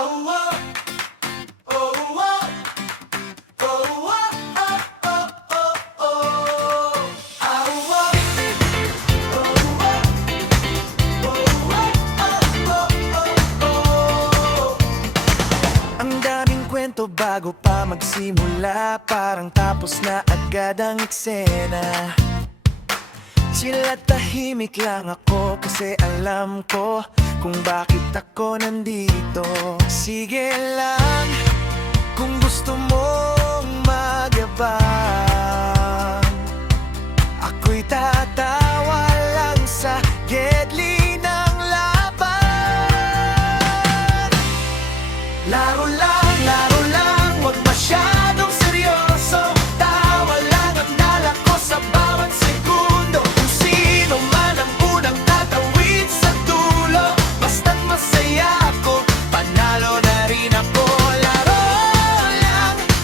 Ang daming kwento bago pa magsimula, parang tapos na agad ang eksena. Sila tahimik lang ako kasi alam ko kung bakit ako nandito. Sige lang kung gusto mong magyabang, ako'y tatawa lang sa gedli ng laban. Laro lang, wag masyadong seryoso. Tawa lang ang dala ko sa bawat segundo. Kung sino man ang unang tatawid sa dulo, basta't masaya ako, panalo na rin ako.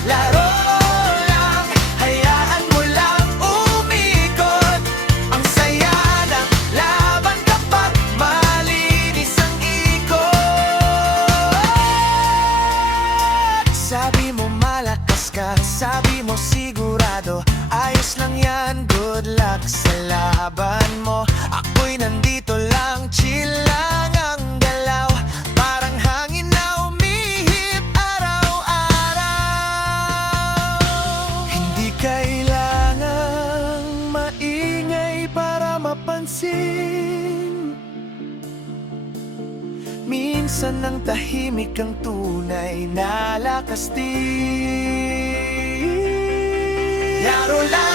Laro lang, hayaan mo lang umikot. Ang saya ng laban kapag malinis ang ikot. Sabi mo malakas ka, sabi mo sigurado, ayos lang yan, good luck sa laban mo. Ako'y nandito lang, chill lang ang galaw, parang hangin na umihip araw-araw. Hindi kailangang maingay para mapansin, minsan ang tahimik ang tunay na lakas din. Laro lang,